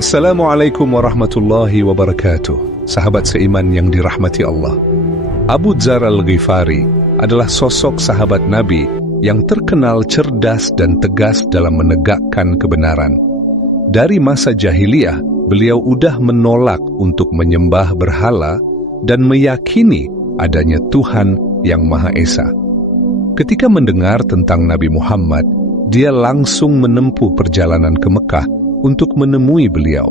Assalamualaikum warahmatullahi wabarakatuh. Sahabat seiman yang dirahmati Allah, Abu Dzar Al-Ghifari adalah sosok sahabat Nabi yang terkenal cerdas dan tegas dalam menegakkan kebenaran. Dari masa jahiliyah, beliau udah menolak untuk menyembah berhala dan meyakini adanya Tuhan yang Maha Esa. Ketika mendengar tentang Nabi Muhammad, dia langsung menempuh perjalanan ke Mekah untuk menemui beliau.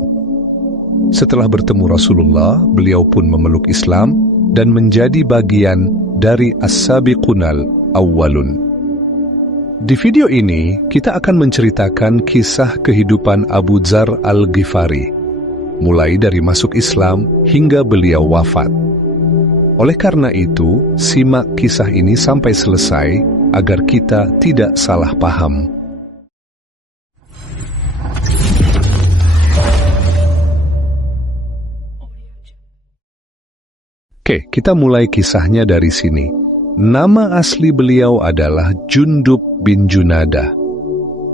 Setelah bertemu Rasulullah, beliau pun memeluk Islam dan menjadi bagian dari As-Sabiqunal Awwalun. Di video ini, kita akan menceritakan kisah kehidupan Abu Dzar Al-Ghifari, mulai dari masuk Islam hingga beliau wafat. Oleh karena itu, simak kisah ini sampai selesai agar kita tidak salah paham. Oke, kita mulai kisahnya dari sini. Nama asli beliau adalah Jundub bin Junadah.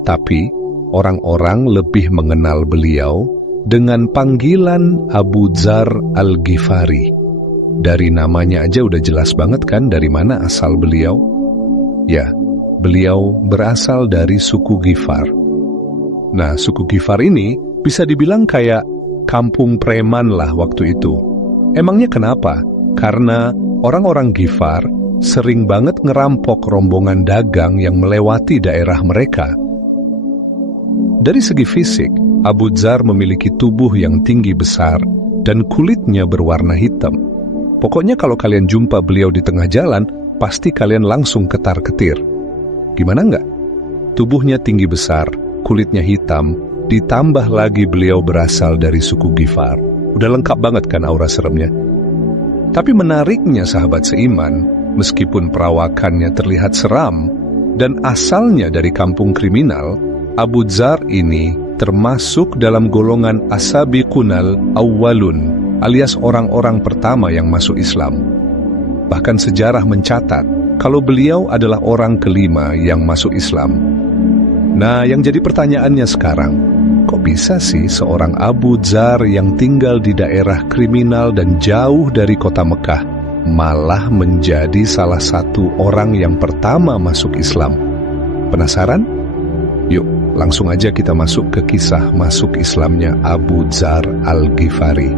Tapi, orang-orang lebih mengenal beliau dengan panggilan Abu Dzar Al-Ghifari. Dari namanya aja udah jelas banget kan dari mana asal beliau? Ya, beliau berasal dari suku Ghifar. Nah, suku Ghifar ini bisa dibilang kayak kampung preman lah waktu itu. Emangnya kenapa? Karena orang-orang Ghifar sering banget ngerampok rombongan dagang yang melewati daerah mereka. Dari segi fisik, Abu Dzar memiliki tubuh yang tinggi besar dan kulitnya berwarna hitam. Pokoknya kalau kalian jumpa beliau di tengah jalan, pasti kalian langsung ketar-ketir. Gimana enggak? Tubuhnya tinggi besar, kulitnya hitam, ditambah lagi beliau berasal dari suku Ghifar. Udah lengkap banget kan aura seremnya? Tapi menariknya sahabat seiman, meskipun perawakannya terlihat seram dan asalnya dari kampung kriminal, Abu Dzar ini termasuk dalam golongan As-Sabiqunal Awwalun, alias orang-orang pertama yang masuk Islam. Bahkan sejarah mencatat kalau beliau adalah orang kelima yang masuk Islam. Nah, yang jadi pertanyaannya sekarang, kok bisa sih seorang Abu Dzar yang tinggal di daerah kriminal dan jauh dari kota Mekah malah menjadi salah satu orang yang pertama masuk Islam? Penasaran? Yuk, langsung aja kita masuk ke kisah masuk Islamnya Abu Dzar Al-Ghifari.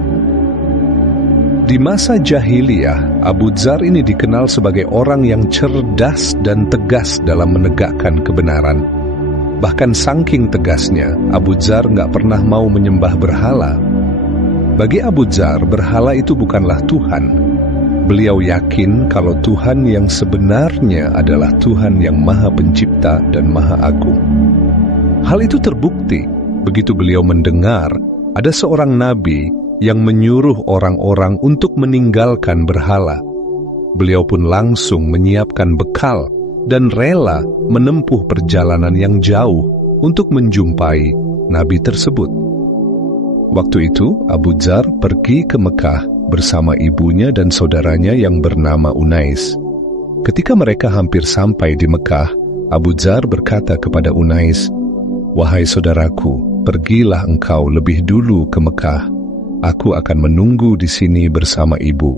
Di masa jahiliyah, Abu Dzar ini dikenal sebagai orang yang cerdas dan tegas dalam menegakkan kebenaran. Bahkan saking tegasnya, Abu Dzar nggak pernah mau menyembah berhala. Bagi Abu Dzar, berhala itu bukanlah Tuhan. Beliau yakin kalau Tuhan yang sebenarnya adalah Tuhan yang Maha Pencipta dan Maha Agung. Hal itu terbukti begitu beliau mendengar ada seorang nabi yang menyuruh orang-orang untuk meninggalkan berhala. Beliau pun langsung menyiapkan bekal dan rela menempuh perjalanan yang jauh untuk menjumpai nabi tersebut. Waktu itu, Abu Dzar pergi ke Mekah bersama ibunya dan saudaranya yang bernama Unais. Ketika mereka hampir sampai di Mekah, Abu Dzar berkata kepada Unais, "Wahai saudaraku, pergilah engkau lebih dulu ke Mekah. Aku akan menunggu di sini bersama ibu.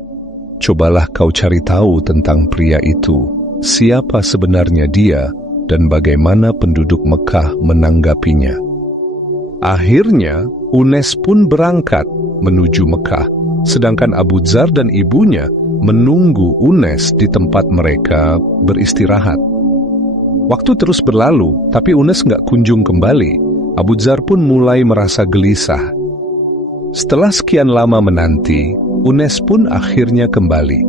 Cobalah kau cari tahu tentang pria itu, siapa sebenarnya dia, dan bagaimana penduduk Mekah menanggapinya." Akhirnya, Unais pun berangkat menuju Mekah, sedangkan Abu Dzar dan ibunya menunggu Unais di tempat mereka beristirahat. Waktu terus berlalu, tapi Unais nggak kunjung kembali. Abu Dzar pun mulai merasa gelisah. Setelah sekian lama menanti, Unais pun akhirnya kembali.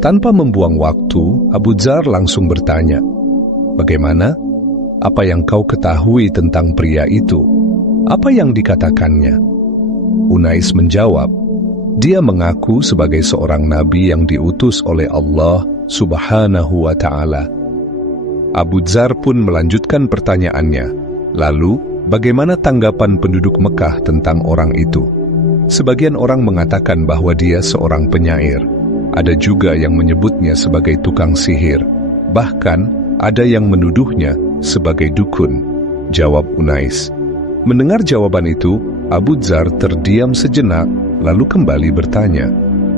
Tanpa membuang waktu, Abu Dzar langsung bertanya, "Bagaimana? Apa yang kau ketahui tentang pria itu? Apa yang dikatakannya?" Unais menjawab, dia mengaku sebagai seorang nabi yang diutus oleh Allah Subhanahu wa Ta'ala. Abu Dzar pun melanjutkan pertanyaannya, "Lalu, bagaimana tanggapan penduduk Mekah tentang orang itu?" Sebagian orang mengatakan bahwa dia seorang penyair. Ada juga yang menyebutnya sebagai tukang sihir. Bahkan, ada yang menuduhnya sebagai dukun. Jawab Unais. Mendengar jawaban itu, Abu Dzar terdiam sejenak, lalu kembali bertanya,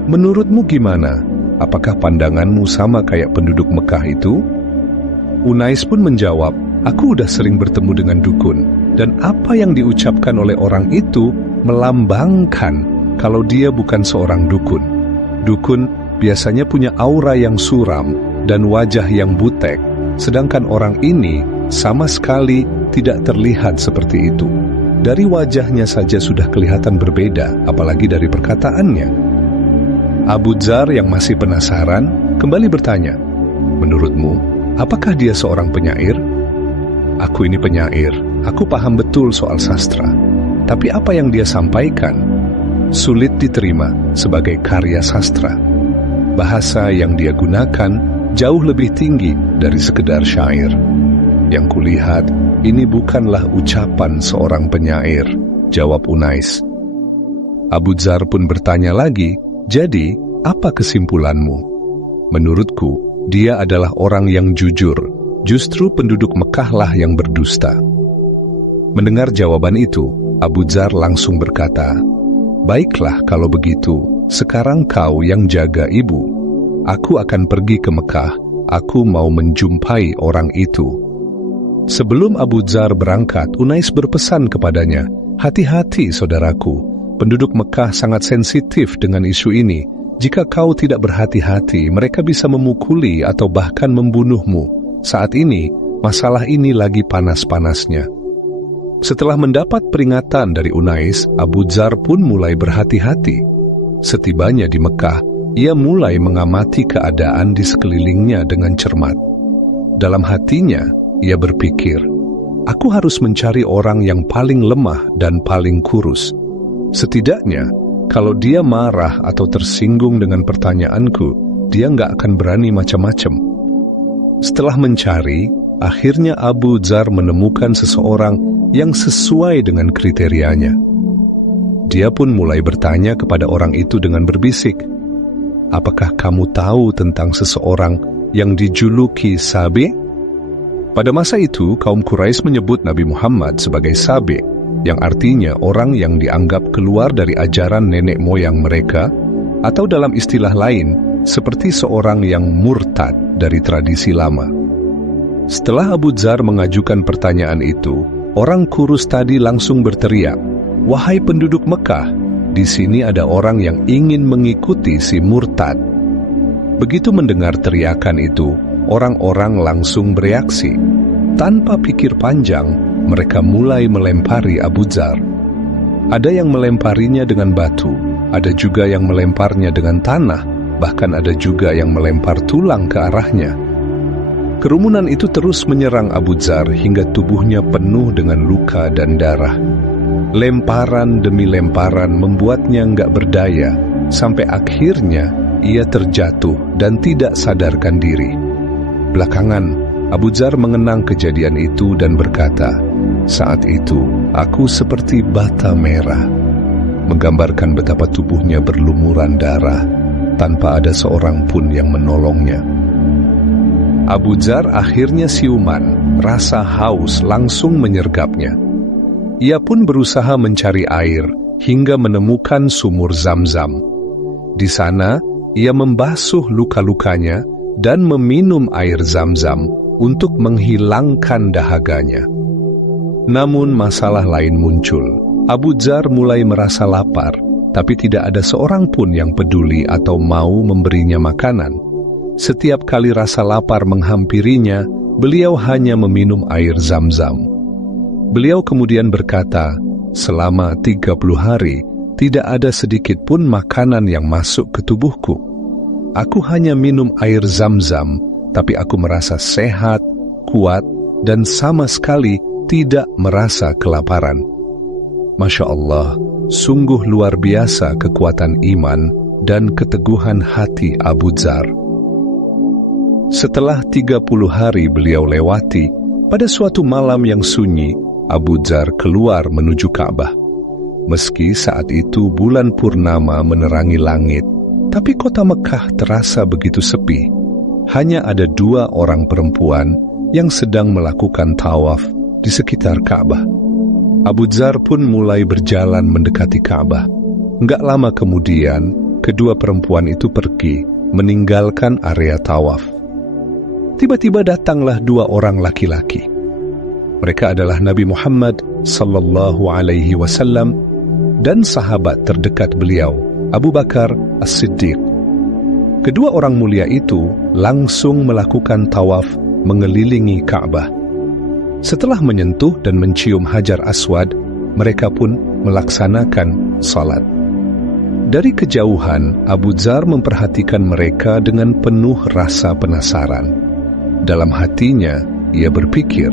"Menurutmu gimana? Apakah pandanganmu sama kayak penduduk Mekah itu?" Unais pun menjawab, "Aku udah sering bertemu dengan dukun, dan apa yang diucapkan oleh orang itu melambangkan kalau dia bukan seorang dukun. Dukun biasanya punya aura yang suram dan wajah yang butek, sedangkan orang ini sama sekali tidak terlihat seperti itu. Dari wajahnya saja sudah kelihatan berbeda, apalagi dari perkataannya." Abu Dzar yang masih penasaran kembali bertanya, "Menurutmu, apakah dia seorang penyair?" "Aku ini penyair, aku paham betul soal sastra. Tapi apa yang dia sampaikan sulit diterima sebagai karya sastra. Bahasa yang dia gunakan jauh lebih tinggi dari sekedar syair. Yang kulihat, ini bukanlah ucapan seorang penyair," jawab Unais. Abu Dzar pun bertanya lagi, "Jadi, apa kesimpulanmu?" "Menurutku, dia adalah orang yang jujur. Justru penduduk Mekah lah yang berdusta." Mendengar jawaban itu, Abu Dzar langsung berkata, "Baiklah kalau begitu, sekarang kau yang jaga ibu. Aku akan pergi ke Mekah, aku mau menjumpai orang itu." Sebelum Abu Dzar berangkat, Unais berpesan kepadanya, "Hati-hati saudaraku, penduduk Mekah sangat sensitif dengan isu ini. Jika kau tidak berhati-hati, mereka bisa memukuli atau bahkan membunuhmu. Saat ini, masalah ini lagi panas-panasnya." Setelah mendapat peringatan dari Unais, Abu Dzar pun mulai berhati-hati. Setibanya di Mekah, ia mulai mengamati keadaan di sekelilingnya dengan cermat. Dalam hatinya, ia berpikir, "Aku harus mencari orang yang paling lemah dan paling kurus. Setidaknya, kalau dia marah atau tersinggung dengan pertanyaanku, dia nggak akan berani macam-macam." Setelah mencari, akhirnya Abu Dzar menemukan seseorang yang sesuai dengan kriterianya. Dia pun mulai bertanya kepada orang itu dengan berbisik, "Apakah kamu tahu tentang seseorang yang dijuluki Sabi?" Pada masa itu, kaum Quraisy menyebut Nabi Muhammad sebagai Sabi, yang artinya orang yang dianggap keluar dari ajaran nenek moyang mereka, atau dalam istilah lain, seperti seorang yang murtad dari tradisi lama. Setelah Abu Dzar mengajukan pertanyaan itu, orang kurus tadi langsung berteriak, "Wahai penduduk Mekah, di sini ada orang yang ingin mengikuti si murtad." Begitu mendengar teriakan itu, orang-orang langsung bereaksi. Tanpa pikir panjang, mereka mulai melempari Abu Dzar. Ada yang melemparinya dengan batu, ada juga yang melemparnya dengan tanah, bahkan ada juga yang melempar tulang ke arahnya. Kerumunan itu terus menyerang Abu Dzar hingga tubuhnya penuh dengan luka dan darah. Lemparan demi lemparan membuatnya nggak berdaya, sampai akhirnya ia terjatuh dan tidak sadarkan diri. Belakangan, Abu Dzar mengenang kejadian itu dan berkata, "Saat itu, aku seperti bata merah," menggambarkan betapa tubuhnya berlumuran darah, tanpa ada seorang pun yang menolongnya. Abu Dzar akhirnya siuman, rasa haus langsung menyergapnya. Ia pun berusaha mencari air, hingga menemukan sumur Zam-Zam. Di sana, ia membasuh luka-lukanya dan meminum air Zam-Zam untuk menghilangkan dahaganya. Namun masalah lain muncul. Abu Dzar mulai merasa lapar, tapi tidak ada seorang pun yang peduli atau mau memberinya makanan. Setiap kali rasa lapar menghampirinya, beliau hanya meminum air Zam-Zam. Beliau kemudian berkata, "Selama 30 hari, tidak ada sedikit pun makanan yang masuk ke tubuhku. Aku hanya minum air Zam-Zam, tapi aku merasa sehat, kuat, dan sama sekali tidak merasa kelaparan." Masya Allah, sungguh luar biasa kekuatan iman dan keteguhan hati Abu Dzar. Setelah 30 hari beliau lewati, pada suatu malam yang sunyi, Abu Dzar keluar menuju Ka'bah. Meski saat itu bulan purnama menerangi langit, tapi kota Mekah terasa begitu sepi. Hanya ada 2 orang perempuan yang sedang melakukan tawaf di sekitar Ka'bah. Abu Dzar pun mulai berjalan mendekati Ka'bah. Nggak lama kemudian, kedua perempuan itu pergi, meninggalkan area tawaf. Tiba-tiba datanglah dua orang laki-laki. Mereka adalah Nabi Muhammad sallallahu alaihi wasallam dan sahabat terdekat beliau, Abu Bakar As-Siddiq. Kedua orang mulia itu langsung melakukan tawaf mengelilingi Ka'bah. Setelah menyentuh dan mencium Hajar Aswad, mereka pun melaksanakan salat. Dari kejauhan, Abu Dzar memperhatikan mereka dengan penuh rasa penasaran. Dalam hatinya, ia berpikir,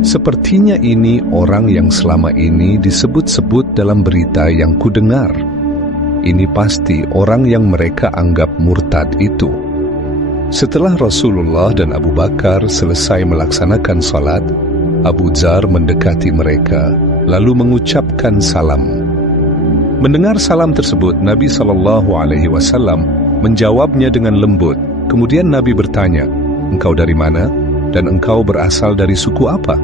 sepertinya ini orang yang selama ini disebut-sebut dalam berita yang kudengar. Ini pasti orang yang mereka anggap murtad itu. Setelah Rasulullah dan Abu Bakar selesai melaksanakan salat, Abu Dzar mendekati mereka, lalu mengucapkan salam. Mendengar salam tersebut, Nabi SAW menjawabnya dengan lembut. Kemudian Nabi bertanya, "Engkau dari mana? Dan engkau berasal dari suku apa?"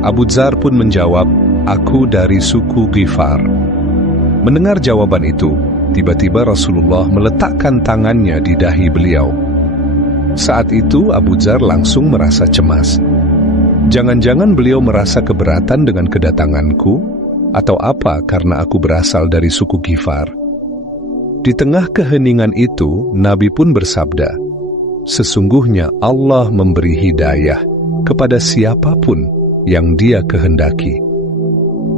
Abu Dzar pun menjawab, "Aku dari suku Ghifar." Mendengar jawaban itu, tiba-tiba Rasulullah meletakkan tangannya di dahi beliau. Saat itu Abu Dzar langsung merasa cemas. Jangan-jangan beliau merasa keberatan dengan kedatanganku, atau apa karena aku berasal dari suku Ghifar. Di tengah keheningan itu, Nabi pun bersabda, "Sesungguhnya Allah memberi hidayah kepada siapapun yang Dia kehendaki."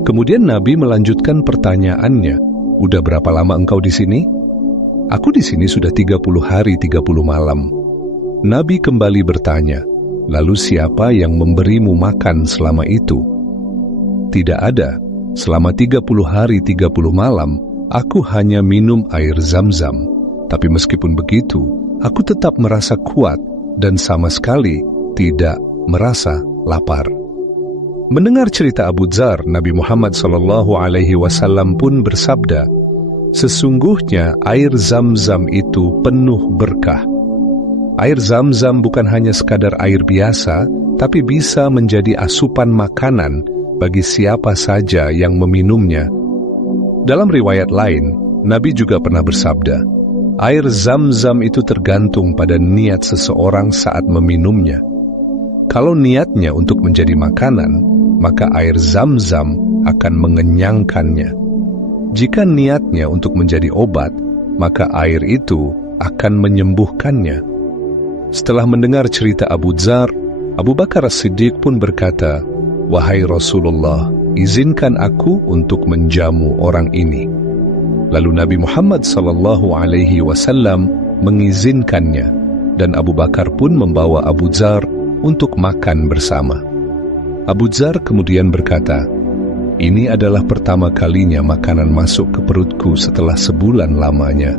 Kemudian Nabi melanjutkan pertanyaannya, "Udah berapa lama engkau di sini?" "Aku di sini sudah 30 hari 30 malam." Nabi kembali bertanya, "Lalu siapa yang memberimu makan selama itu?" "Tidak ada. Selama 30 hari 30 malam, aku hanya minum air Zam-Zam. Tapi meskipun begitu, aku tetap merasa kuat dan sama sekali tidak merasa lapar." Mendengar cerita Abu Dzar, Nabi Muhammad SAW pun bersabda, "Sesungguhnya air Zam-Zam itu penuh berkah." Air Zam-Zam bukan hanya sekadar air biasa, tapi bisa menjadi asupan makanan bagi siapa saja yang meminumnya. Dalam riwayat lain, Nabi juga pernah bersabda, air Zam-Zam itu tergantung pada niat seseorang saat meminumnya. Kalau niatnya untuk menjadi makanan, maka air Zam-Zam akan mengenyangkannya. Jika niatnya untuk menjadi obat, maka air itu akan menyembuhkannya. Setelah mendengar cerita Abu Dzar, Abu Bakar As-Siddiq pun berkata, "Wahai Rasulullah, izinkan aku untuk menjamu orang ini." Lalu Nabi Muhammad SAW mengizinkannya, dan Abu Bakar pun membawa Abu Dzar untuk makan bersama. Abu Dzar kemudian berkata, "Ini adalah pertama kalinya makanan masuk ke perutku setelah sebulan lamanya."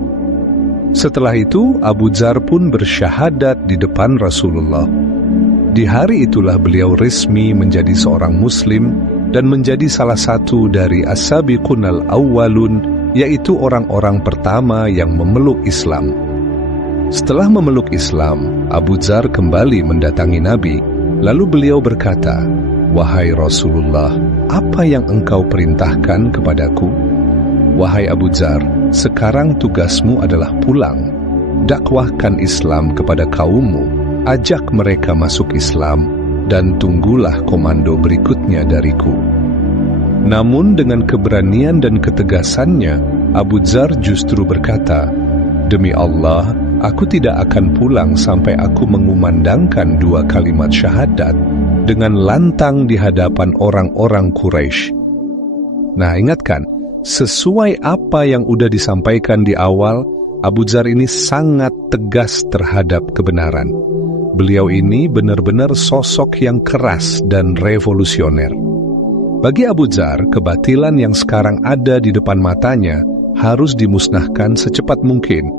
Setelah itu, Abu Dzar pun bersyahadat di depan Rasulullah. Di hari itulah beliau resmi menjadi seorang Muslim dan menjadi salah satu dari as-sabiqunal awwalun, yaitu orang-orang pertama yang memeluk Islam. Setelah memeluk Islam, Abu Dzar kembali mendatangi Nabi, lalu beliau berkata, "Wahai Rasulullah, apa yang engkau perintahkan kepadaku?" "Wahai Abu Dzar, sekarang tugasmu adalah pulang. Dakwahkan Islam kepada kaummu, ajak mereka masuk Islam, dan tunggulah komando berikutnya dariku." Namun dengan keberanian dan ketegasannya, Abu Dzar justru berkata, "Demi Allah, aku tidak akan pulang sampai aku mengumandangkan 2 kalimat syahadat dengan lantang di hadapan orang-orang Quraisy." Nah, ingatkan, sesuai apa yang udah disampaikan di awal, Abu Dzar ini sangat tegas terhadap kebenaran. Beliau ini benar-benar sosok yang keras dan revolusioner. Bagi Abu Dzar, kebatilan yang sekarang ada di depan matanya harus dimusnahkan secepat mungkin.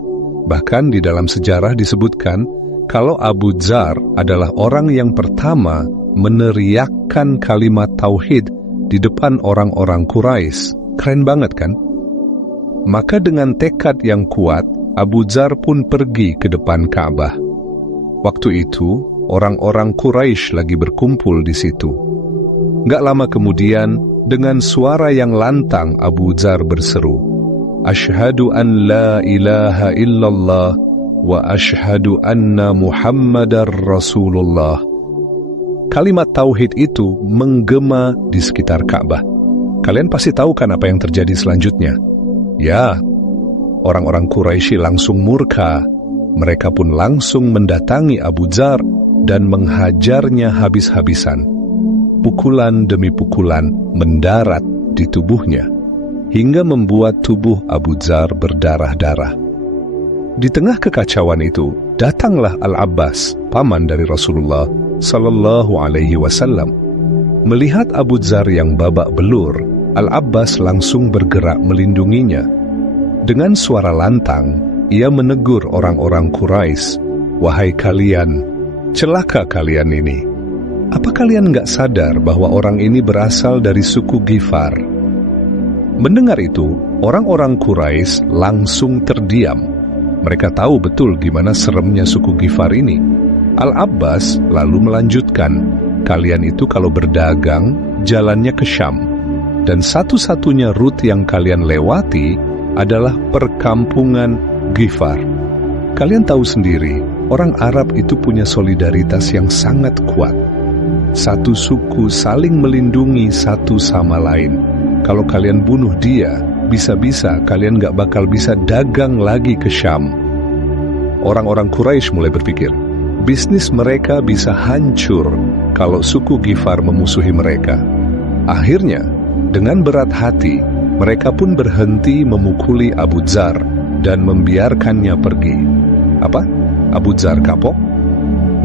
Bahkan di dalam sejarah disebutkan kalau Abu Dzar adalah orang yang pertama meneriakkan kalimat tauhid di depan orang-orang Quraisy. Keren banget kan? Maka dengan tekad yang kuat, Abu Dzar pun pergi ke depan Ka'bah. Waktu itu, orang-orang Quraisy lagi berkumpul di situ. Nggak lama kemudian, Dengan suara yang lantang Abu Dzar berseru, "Asyhadu an la ilaha illallah wa asyhadu anna Muhammadar Rasulullah." Kalimat tauhid itu menggema di sekitar Ka'bah. Kalian pasti tahu kan apa yang terjadi selanjutnya? Ya, orang-orang Quraisy langsung murka. Mereka pun langsung mendatangi Abu Dzar dan menghajarnya habis-habisan. Pukulan demi pukulan mendarat di tubuhnya, hingga membuat tubuh Abu Dzar berdarah-darah. Di tengah kekacauan itu, datanglah Al-Abbas, paman dari Rasulullah Sallallahu Alaihi Wasallam. Melihat Abu Dzar yang babak belur, Al-Abbas langsung bergerak melindunginya. Dengan suara lantang, ia menegur orang-orang Quraisy, "Wahai kalian, celaka kalian ini. Apa kalian nggak sadar bahwa orang ini berasal dari suku Ghifar?" Mendengar itu, orang-orang Quraisy langsung terdiam. Mereka tahu betul gimana seremnya suku Ghifar ini. Al-Abbas lalu melanjutkan, "Kalian itu kalau berdagang, jalannya ke Syam. Dan satu-satunya rute yang kalian lewati adalah perkampungan Ghifar. Kalian tahu sendiri, orang Arab itu punya solidaritas yang sangat kuat. Satu suku saling melindungi satu sama lain. Kalau kalian bunuh dia, bisa-bisa kalian gak bakal bisa dagang lagi ke Syam." Orang-orang Quraisy mulai berpikir, bisnis mereka bisa hancur kalau suku Ghifar memusuhi mereka. Akhirnya, dengan berat hati, mereka pun berhenti memukuli Abu Dzar dan membiarkannya pergi. Apa? Abu Dzar kapok?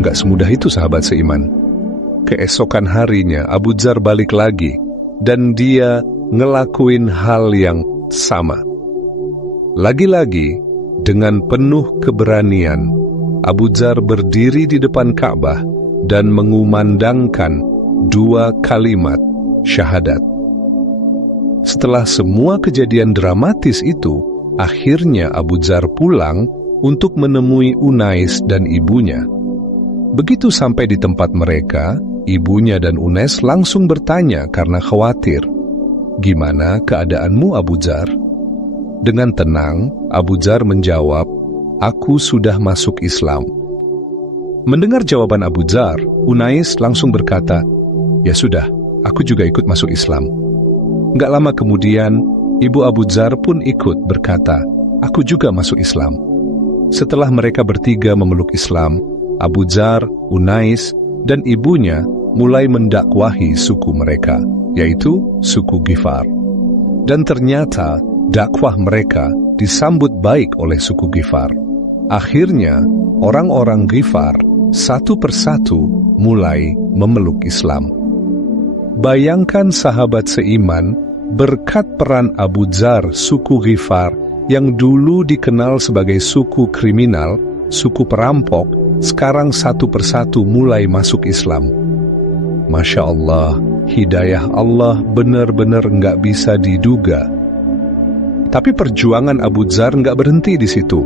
Nggak semudah itu, sahabat seiman. Keesokan harinya, Abu Dzar balik lagi, dan dia ngelakuin hal yang sama. Lagi-lagi, dengan penuh keberanian, Abu Dzar berdiri di depan Ka'bah dan mengumandangkan 2 kalimat syahadat. Setelah semua kejadian dramatis itu, akhirnya Abu Dzar pulang untuk menemui Unais dan ibunya. Begitu sampai di tempat mereka, ibunya dan Unais langsung bertanya karena khawatir, "Gimana keadaanmu, Abu Dzar?" Dengan tenang, Abu Dzar menjawab, "Aku sudah masuk Islam." Mendengar jawaban Abu Dzar, Unais langsung berkata, "Ya sudah, aku juga ikut masuk Islam." Nggak lama kemudian, ibu Abu Dzar pun ikut berkata, "Aku juga masuk Islam." Setelah mereka bertiga memeluk Islam, Abu Dzar, Unais, dan ibunya mulai mendakwahi suku mereka, yaitu suku Ghifar. Dan ternyata dakwah mereka disambut baik oleh suku Ghifar. Akhirnya, orang-orang Ghifar satu persatu mulai memeluk Islam. Bayangkan sahabat seiman, berkat peran Abu Dzar, suku Ghifar yang dulu dikenal sebagai suku kriminal, suku perampok, sekarang satu persatu mulai masuk Islam. Masya Allah, hidayah Allah benar-benar nggak bisa diduga. Tapi perjuangan Abu Dzar nggak berhenti di situ.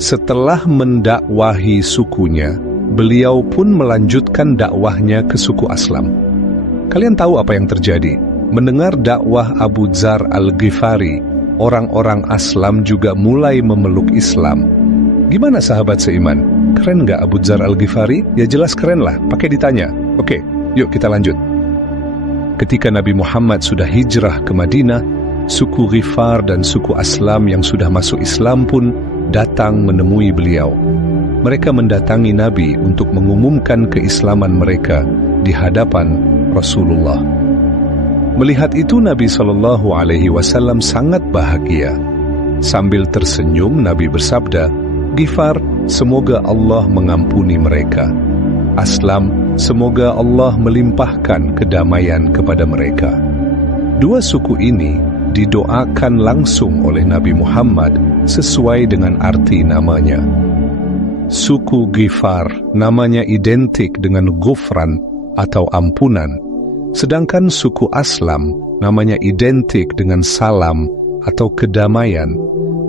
Setelah mendakwahi sukunya, beliau pun melanjutkan dakwahnya ke suku Aslam. Kalian tahu apa yang terjadi? Mendengar dakwah Abu Dzar Al-Ghifari, orang-orang Aslam juga mulai memeluk Islam. Gimana sahabat seiman? Keren nggak Abu Dzar Al-Ghifari? Ya jelas keren lah, pakai ditanya. Oke, yuk kita lanjut. Ketika Nabi Muhammad sudah hijrah ke Madinah, suku Ghifar dan suku Aslam yang sudah masuk Islam pun datang menemui beliau. Mereka mendatangi Nabi untuk mengumumkan keislaman mereka di hadapan Rasulullah. Melihat itu Nabi Shallallahu Alaihi Wasallam sangat bahagia. Sambil tersenyum Nabi bersabda, "Ghifar, semoga Allah mengampuni mereka. Aslam, semoga Allah melimpahkan kedamaian kepada mereka." Dua suku ini didoakan langsung oleh Nabi Muhammad sesuai dengan arti namanya. Suku Ghifar namanya identik dengan Ghufran atau ampunan, sedangkan suku Aslam namanya identik dengan salam atau kedamaian.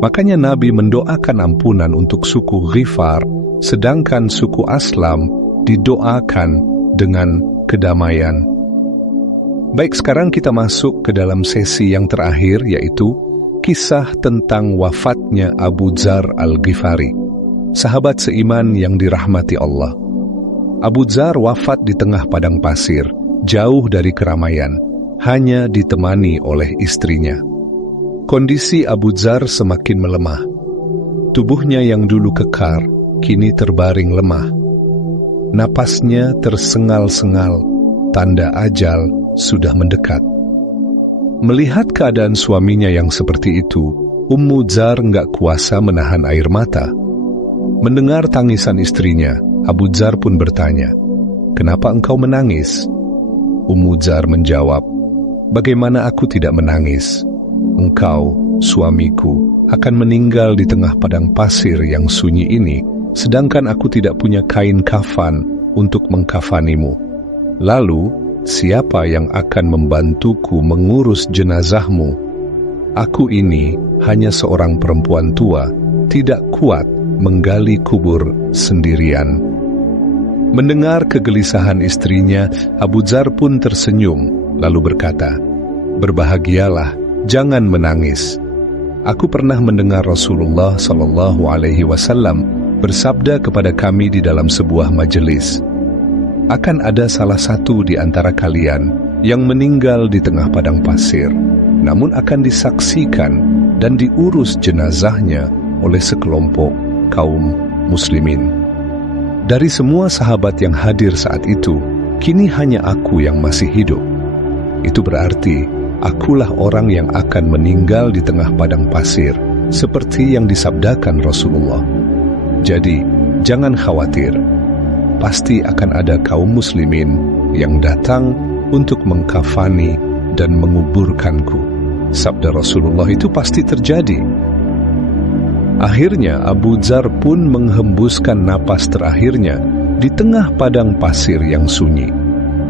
Makanya Nabi mendoakan ampunan untuk suku Ghifar, sedangkan suku Aslam didoakan dengan kedamaian. Baik, sekarang kita masuk ke dalam sesi yang terakhir, yaitu kisah tentang wafatnya Abu Dzar Al-Ghifari, sahabat seiman yang dirahmati Allah. Abu Dzar wafat di tengah padang pasir, jauh dari keramaian, hanya ditemani oleh istrinya. Kondisi Abu Dzar semakin melemah. Tubuhnya yang dulu kekar, kini terbaring lemah. Napasnya tersengal-sengal, tanda ajal sudah mendekat. Melihat keadaan suaminya yang seperti itu, Ummu Dzar nggak kuasa menahan air mata. Mendengar tangisan istrinya, Abu Dzar pun bertanya, "Kenapa engkau menangis?" Ummu Dzar menjawab, "Bagaimana aku tidak menangis? Engkau, suamiku, akan meninggal di tengah padang pasir yang sunyi ini, sedangkan aku tidak punya kain kafan untuk mengkafanimu. Lalu, siapa yang akan membantuku mengurus jenazahmu? Aku ini hanya seorang perempuan tua, tidak kuat menggali kubur sendirian." Mendengar kegelisahan istrinya, Abu Dzar pun tersenyum, lalu berkata, "Berbahagialah, jangan menangis. Aku pernah mendengar Rasulullah SAW bersabda kepada kami di dalam sebuah majelis, akan ada salah satu di antara kalian yang meninggal di tengah padang pasir, namun akan disaksikan dan diurus jenazahnya oleh sekelompok kaum muslimin. Dari semua sahabat yang hadir saat itu, kini hanya aku yang masih hidup. Itu berarti akulah orang yang akan meninggal di tengah padang pasir, seperti yang disabdakan Rasulullah. Jadi, jangan khawatir. Pasti akan ada kaum muslimin yang datang untuk mengkafani dan menguburkanku. Sabda Rasulullah itu pasti terjadi." Akhirnya Abu Dzar pun menghembuskan napas terakhirnya di tengah padang pasir yang sunyi.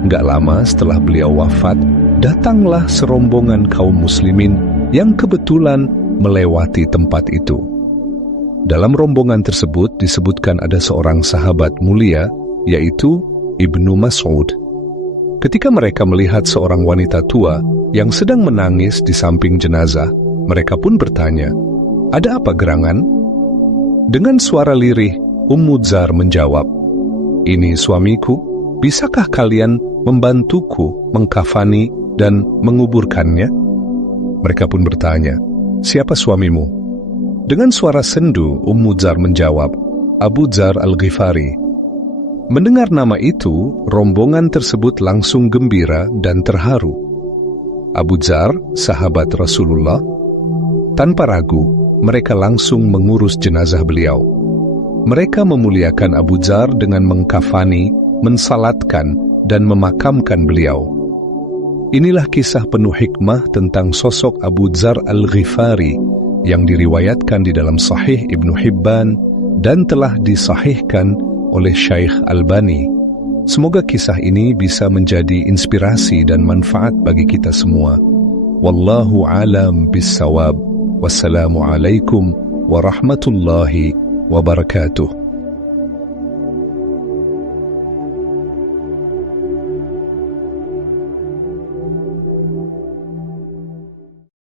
Gak lama setelah beliau wafat, datanglah serombongan kaum muslimin yang kebetulan melewati tempat itu. Dalam rombongan tersebut disebutkan ada seorang sahabat mulia, yaitu Ibnu Mas'ud. Ketika mereka melihat seorang wanita tua yang sedang menangis di samping jenazah, mereka pun bertanya, "Ada apa gerangan?" Dengan suara lirih, Ummu Dzar menjawab, "Ini suamiku, bisakah kalian membantuku mengkafani dan menguburkannya?" Mereka pun bertanya, "Siapa suamimu?" Dengan suara sendu, Ummu Dzar menjawab, "Abu Dzar Al-Ghifari." Mendengar nama itu, rombongan tersebut langsung gembira dan terharu. Abu Dzar, sahabat Rasulullah. Tanpa ragu, mereka langsung mengurus jenazah beliau. Mereka memuliakan Abu Dzar dengan mengkafani, mensalatkan, dan memakamkan beliau. Inilah kisah penuh hikmah tentang sosok Abu Dzar Al-Ghifari yang diriwayatkan di dalam Sahih Ibnu Hibban dan telah disahihkan oleh Syekh Albani. Semoga kisah ini bisa menjadi inspirasi dan manfaat bagi kita semua. Wallahu a'lam bissawab. Wassalamualaikum warahmatullahi wabarakatuh.